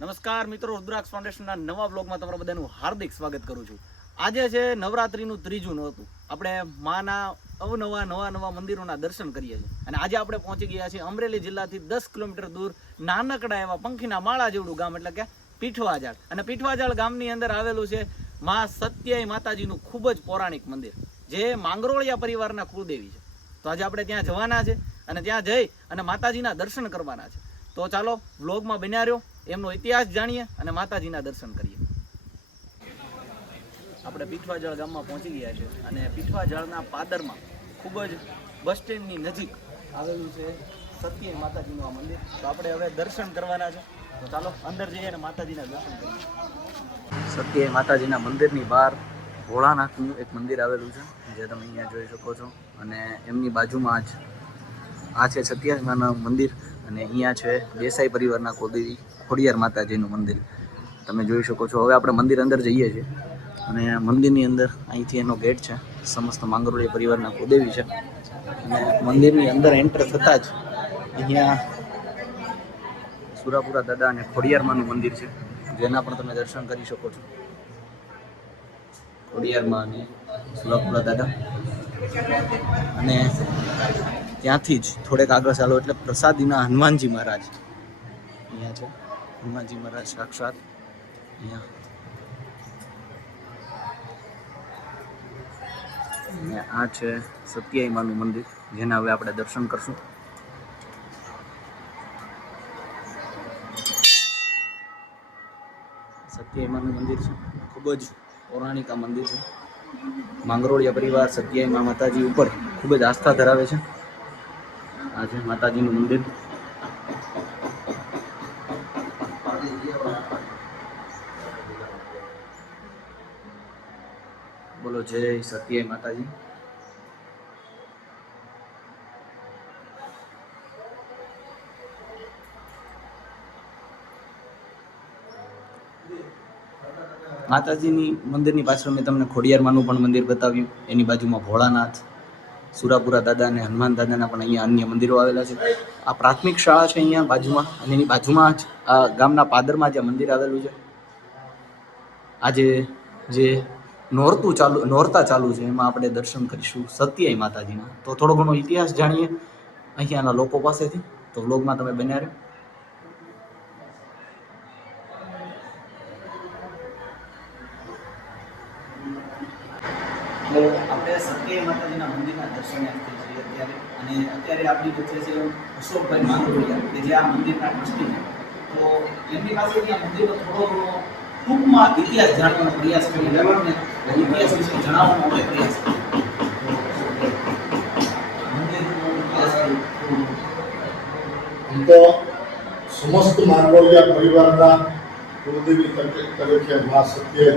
નમસ્કાર મિત્રો, રુદ્રાક્ષ ફાઉન્ડેશનના નવા બ્લોગમાં તમારા બધાનું હાર્દિક સ્વાગત કરું છું. આજે છે નવરાત્રીનું ત્રીજું નહોતું. આપણે માના અવનવા, નવા નવા મંદિરોના દર્શન કરીએ છીએ. અને આજે આપણે પહોંચી ગયા છીએ અમરેલી જિલ્લાથી દસ કિલોમીટર દૂર નાનકડા એવા પંખીના માળા જેવડું ગામ, એટલે કે પીઠવાજાળ. અને પીઠવાજાળ ગામની અંદર આવેલું છે મા સત્યાઈ માતાજીનું ખૂબ જ પૌરાણિક મંદિર, જે માંગરોળિયા પરિવારના કુળદેવી છે. તો આજે આપણે ત્યાં જવાના છે અને ત્યાં જઈ અને માતાજીના દર્શન કરવાના છે. તો ચાલો વ્લોગમાં બન્યા રહ્યો. એમનો ઇતિહાસ જાણીએ અને માતાજીના દર્શન કરીએ. આપણે પીઠવાજળ ગામમાં પહોંચી ગયા છે અને પીઠવાજળના પાદરમાં ખૂબ જ બસ સ્ટેન્ડની નજીક આવેલું છે સત્ય માતાજીનું આ મંદિર. તો આપણે હવે દર્શન કરવાના છે. તો ચાલો અંદર જઈએ અને માતાજીના દર્શન કરીએ. સત્ય માતાજીના મંદિરની બહાર ભોળાનાથનું એક મંદિર આવેલું છે, જે તમે અહીંયા જોઈ શકો છો. અને એમની બાજુમાં જ આ છે સત્યાસમાનું મંદિર અને અહીંયા છે દેસાઈ પરિવારના કુળદેવી ખોડિયાર માતાજીનું મંદિર. તમે જોઈ શકો છો. હવે આપણે મંદિર અંદર જઈએ છીએ. અને મંદિરની અંદર અહીંથી એનો ગેટ છે. સમસ્ત માંગરોળી પરિવારના કુદેવી છે. અને મંદિરની અંદર એન્ટર થતાં જ અહીંયા સુરાપુરા દાદા અને ખોડિયારમાંનું મંદિર છે. જેના પણ તમે દર્શન કરી શકો છો. ખોડિયારમાં અને સુરાપુરા દાદા. અને ત્યાંથી જ થોડેક આગળ ચાલો એટલે પ્રસાદીના હનુમાનજી મહારાજ અહીંયા છે. હનુમાનજી મહારાજ સાક્ષાત અહીંયા. આ છે સત્યાઈ માનું મંદિર, જેના હવે આપણે દર્શન કરશું. સત્યાઈ માનું મંદિર છે. ખૂબ જ પૌરાણિક મંદિર છે. માંગરોળિયા પરિવાર સત્યાઈ મા માતાજી ઉપર ખૂબ જ આસ્થા ધરાવે છે. આ છે માતાજીનું મંદિર. જય સત્ય માતાજી. માતાજીની મંદિરની પાછળ મેં તમને ખોડિયારમાંનું પણ મંદિર બતાવ્યું. એની બાજુમાં ભોળાનાથ, સુરાપુરા દાદા અને હનુમાન દાદાના પણ અહીંયા અન્ય મંદિરો આવેલા છે. આ પ્રાથમિક શાળા છે અહીંયા બાજુમાં અને એની બાજુમાં જ આ ગામના પાદરમાં જે મંદિર આવેલું છે. આજે જે નોરતું ચાલુ, નોરતા ચાલુ છે. એમાં આપણે દર્શન કરીશું સત્યાઈ માતાજીના. તો થોડો ઘણો ઇતિહાસ જાણીએ અહીંયાના લોકો પાસેથી. તો વ્લોગમાં તમે બન્યા રહ્યો આપણે સત્યાઈ માતાજીના મંદિરના દર્શને અત્યારે. અને અત્યારે આપણી વચ્ચે અશોકભાઈ માંગરોળિયા કે જે આ મંદિરના તો એમની પાસેથી આ થોડો ટૂંકમાં ઇતિહાસ જાણવાનો પ્રયાસ કરી સમસ્ત માંગોલિયા પરિવારના કુળદેવી તરીકે મા સત્ય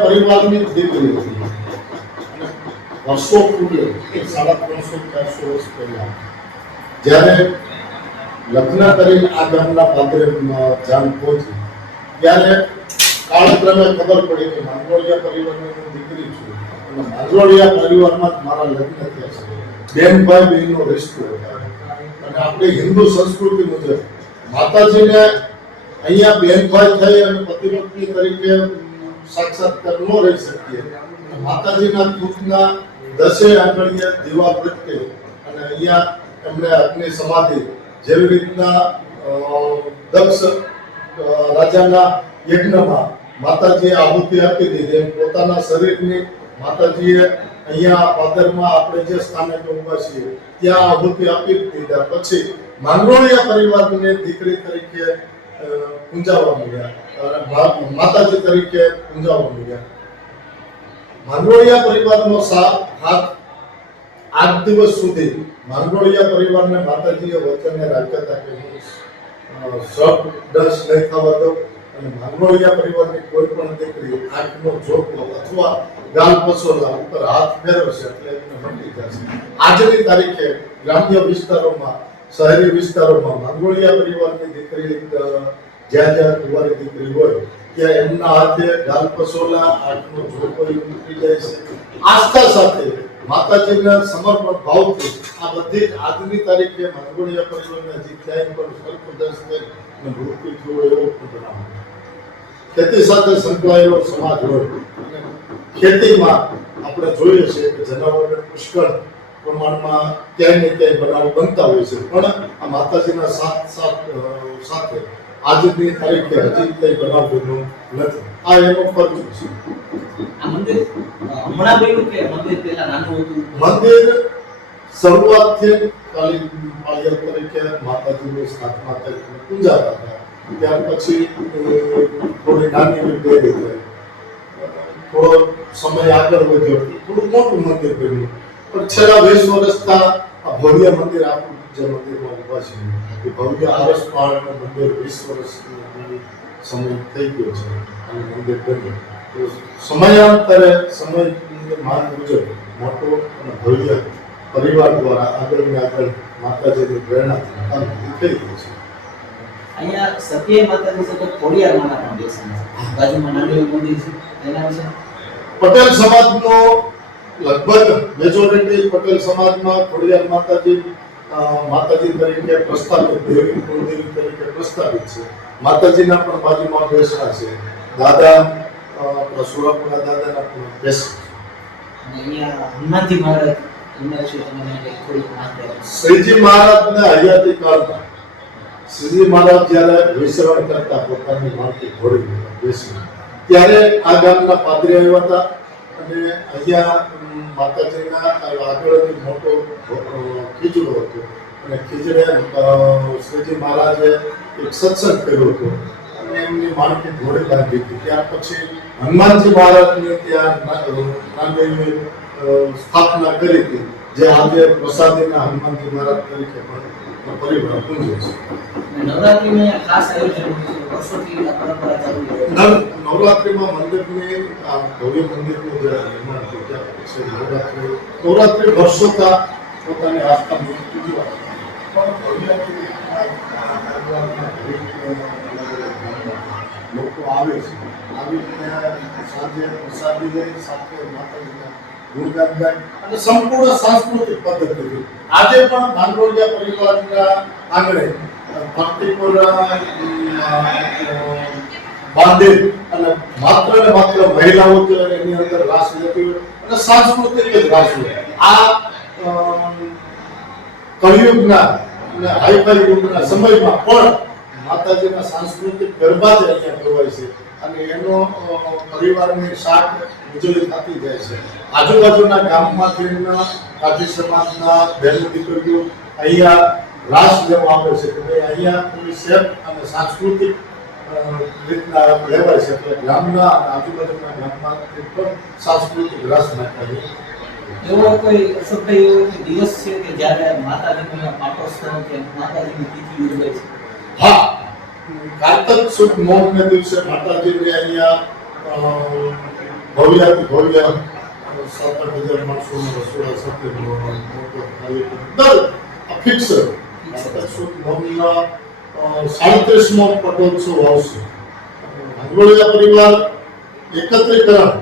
પરિવારની દીકરી હતી વર્ષો પૂર્વે સાડા ત્રણસો ચારસો વર્ષ પહેલા જ્યારે લગ્ન કરીને આ ગામના પાદરે જાન પહોંચી. ત્યારે કાળક્રમે ખબર પડી કે માંગરોળિયા પરિવારની હું દીકરી છું. અને માંગરોળિયા પરિવારમાં જ મારા લગ્ન થયા છે. બેનભાઈ બહેનનો રિશ્તો અને આપણી હિન્દુ સંસ્કૃતિ મુજબ માતાજીને અહીંયા બેનભાઈ થઈ અને પતિપત્ની તરીકે સાક્ષાત્કાર ન રહી શકીએ. માતાજીના દૂધના દસે આંગળીએ દીવા પ્રગટે અને અહીંયા એમણે અગ્નિ સમાધિ જેવી રીતના દક્ષ રાજાના યજ્ઞમાં માતાજીએ આહુતિ આપી દીધી. એમ પોતાના શરીરની માતાજીએ અહીંયા પાદરમાં આપણે જે સ્થાને ઊભા છીએ, ત્યાં આહુતિ આપી દીધા. પછી માંગરોળિયા પરિવારને દીકરી તરીકે પૂંજાવા મળ્યા. માતાજી તરીકે પૂંજાવા મળ્યા. માંગરોળિયા પરિવારનો સાથ હાથ આજ દિવસ સુધી માંગરોળિયા પરિવારને માતાજીએ વચનને રાખ્યા હતા કે હું સપ દસ નહીં થવા દઉં અને માંગરોળિયા પરિવારની કોઈ પણ દીકરી આંખનો ઝોકો અથવા ગાલ પસોલા ઉપર હાથ ફેરવશે એટલે એમને મટી જશે. આજની તારીખે ગ્રામ્ય વિસ્તારોમાં, શહેરી વિસ્તારોમાં માંગરોળિયા પરિવારની દીકરી જ્યાં જ્યાં કુંવારી દીકરી હોય, ત્યાં એમના હાથે ગાલ પસોલા આંખનો એ મૂકી જાય છે. આસ્થા સાથે માતાજીના સમર્પણ ભાવથી આ બધી જ આજની તારીખે મંગોળિયા પરિવારના જે ક્યાંય પણ સર્પદંશ થઈ અને મૃત્યુ થયો એવો બનાવ ખેતી સાથે સંકળાયેલો સમાજ હોય ખેતીમાં આપણે જોઈએ છે કે જનાવરને પુષ્કળ પ્રમાણમાં ક્યાંય ને ક્યાંય બનાવ બનતા હોય છે. પણ આ માતાજીના સાથ સાથ સાથે આજની તારીખે હજી કંઈ બનાવ બન્યો નથી. આ એનો ફરજ છે? મંદિર? તરીકે માતાજીની સ્થાપના તરીકે પૂજાતા હતા ત્યાર પછી થોડી નાની એવી થોડો સમય આગળ વધ્યો. થોડું મોટું મંદિર બન્યું. પણ છેલ્લા વીસ વર્ષથી આ ભવ્ય મંદિર આપણું જે મંદિરમાં ઊભા છે. એ ભવ્ય આરસ પહાડનું મંદિર વીસ વર્ષની સમય થઈ ગયો છે. અને મંદિર બન્યું. સમયાંતરે સમય માંગ મુજબ મોટો અને ભવ્ય પરિવાર દ્વારા આગળ ને આગળ માતાજીની પ્રેરણાથી કામ થઈ ગયું છે. અહીંયા સત્ય માતાજી સાથે ખોડિયાર માના પણ બેસન છે. બાજુમાં નાનું મંદિર છે. એના વિશે? પટેલ સમાજનો લગભગ મેજોરિટી પટેલ સમાજમાં ખોડિયાર માતાજી માતાજી તરીકે પ્રસ્થાપિત દેવી કુળદેવી તરીકે પ્રસ્થાપિત છે. માતાજીના પણ બાજુમાં બેસણા છે. દાદા આપણા સુરપુરા દાદાના બેસ. અહીંયા હનુમાનજી મહારાજ એમના વિશે તમે મને કંઈક થોડીક માહિતી શ્રીજી મહારાજને હયાતી કાળમાં શ્રીજી મહારાજ જ્યારે વિસરણ કરતા પોતાની માટી ઘોડી બેસી ત્યારે આ ગામના પાદરી આવ્યા હતા અને અહીંયા માતાજીના આગળથી મોટો ખીચડો હતો. અને ખીચડે શ્રીજી મહારાજે એક સત્સંગ કર્યો હતો અને એમની માટી ઘોડી બાંધી હતી. ત્યાર પછી હનુમાનજી મહારાજને ત્યાં સ્થાપના કરી હતી જે આજે પ્રસાદીના હનુમાનજી મહારાજ તરીકે પણ પરિવાર પૂજે છે નવરાત્રીમાં ખાસ આયોજન વર્ષોથી પરંપરા ચાલુ નવરાત્રિમાં મંદિરની આ ભવ્ય મંદિરનું જે નિર્માણ થયું ત્યાં નવરાત્રિ નવરાત્રિ વર્ષોતા પોતાની આસ્થા મૂકી. પણ ભવ્ય લોકો આવે છે. આવીને સાંજે પ્રસાદી લે સાથે માતાજીના ગુણગાન ગાય અને સંપૂર્ણ સાંસ્કૃતિક પદ્ધતિ આજે પણ માંગરોળિયા પરિવારના આંગણે ભક્તિપુર બાંધે અને માત્ર ને માત્ર મહિલાઓ એની અંદર રાસ લેતી અને સાંસ્કૃતિક જ રાસ હોય. આ કળિયુગના અને હાઈફાઈ યુગના સમયમાં પણ માતાજીના સાંસ્કૃતિક ગરબા જ અહીંયા કહેવાય છે અને એનો પરિવારની શાક ઉજળી થતી જાય છે. આજુબાજુના ગામમાંથી કાઠી સમાજના બહેનો દીકરીઓ અહીંયા રાસ લેવા આવે છે કે ભાઈ અહીંયા કોઈ શેપ અને સાંસ્કૃતિક રીતના લેવાય છે એટલે ગામના અને આજુબાજુના ગામમાંથી પણ સાંસ્કૃતિક રાસ નાખાય એવો કોઈ અશોકભાઈ એવો દિવસ છે કે જ્યારે માતાજીના પાટોત્સવ કે માતાજીની તિથિ ઉજવાય છે? હા કાર્તક સુદ મોહને દિવસે માતાજીને અહીંયા અ, ભવ્યાતિ ભવ્ય સાત આઠ હજાર માણસોનો રસોડા સાથે મોટો કાર્યક્રમ સુખ કાર્તક સુદ મોહનના સાડત્રીસમો પટોત્સવ આવશે. ભાંગોળિયા પરિવાર એકત્રીકરણ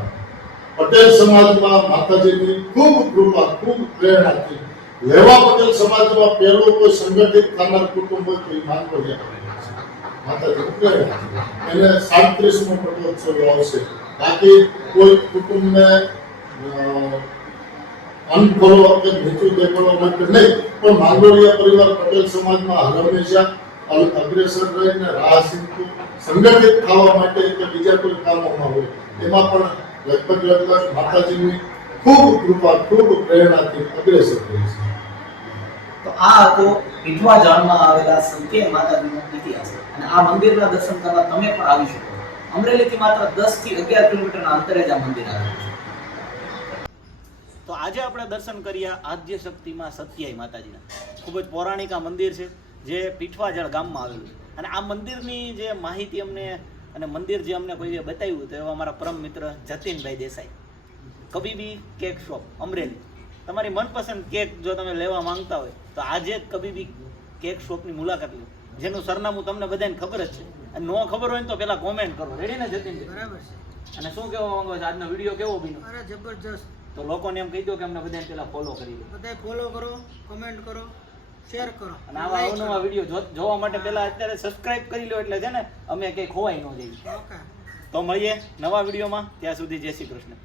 પટેલ સમાજમાં માતાજીની ખૂબ કૃપા ખૂબ પ્રેરણાથી લેવા પટેલ સમાજમાં પહેલો કોઈ સંગઠિત થનાર કુટુંબ હોય તો એ માંગરોળિયા પરિવાર છે. માતાજીની પ્રેરણા એને સાડત્રીસમો પટોત્સવ આવશે. બાકી કોઈ કુટુંબને અનફોલો કે નીચું દેખાડવા માટે નહીં, પણ માંગરોળિયા પરિવાર પટેલ સમાજમાં હંમેશા અગ્રેસર રહીને રાહ શીખતું સંગઠિત થવા માટે કે બીજા કોઈ કામોમાં હોય. એમાં પણ લગભગ લગભગ માતાજીની ખૂબ કૃપા, ખૂબ પ્રેરણાથી અગ્રેસર રહી છે. તો આ હતો પીઠવા જાણમાં આવેલા સંકે માતાજીનો ઇતિહાસ. અને આ મંદિરના દર્શન કરવા તમે પણ આવી શકો. અમરેલીથી માત્ર દસથી 11 કિલોમીટરના અંતરે જ આ મંદિર આવેલું છે. તો આજે આપણે દર્શન કર્યા આદ્ય શક્તિમાં સત્યાઈ માતાજીના. ખૂબ જ પૌરાણિક આ મંદિર છે, જે પીઠવાજળ ગામમાં આવેલું છે. અને આ મંદિરની જે માહિતી અમને અને મંદિર જે અમને કોઈ બતાવ્યું તો એવા અમારા પરમ મિત્ર જતીનભાઈ દેસાઈ. કબીબી કેક શોપ, અમરેલી. તમારી મનપસંદ કેક જો તમે લેવા માંગતા હોય તો આજે જ કબીબી કેક શોપની મુલાકાત લો. જેનું સરનામું તમને બધાને ખબર જ છે. અને ન ખબર હોય ને તો પેલા કોમેન્ટ કરો. રેડી ને જતીનભાઈ બરાબર છે. અને શું કહેવા માંગો છો? આજનો વીડિયો કેવો બી અરે જબરજસ્ત. તો લોકોને એમ કહી દો કે અમને બધાને પેલા ફોલો કરી લો. બધાય ફોલો કરો કમેન્ટ કરો શેર કરો. અને આવા અવનવા વીડિયો જોવા માટે પહેલા અત્યારે સબસ્ક્રાઇબ કરી લો એટલે છે ને અમે કંઈ ખોવાઈ ન જઈએ. તો મળીએ નવા વિડીયોમાં. ત્યાં સુધી જય શ્રી કૃષ્ણ.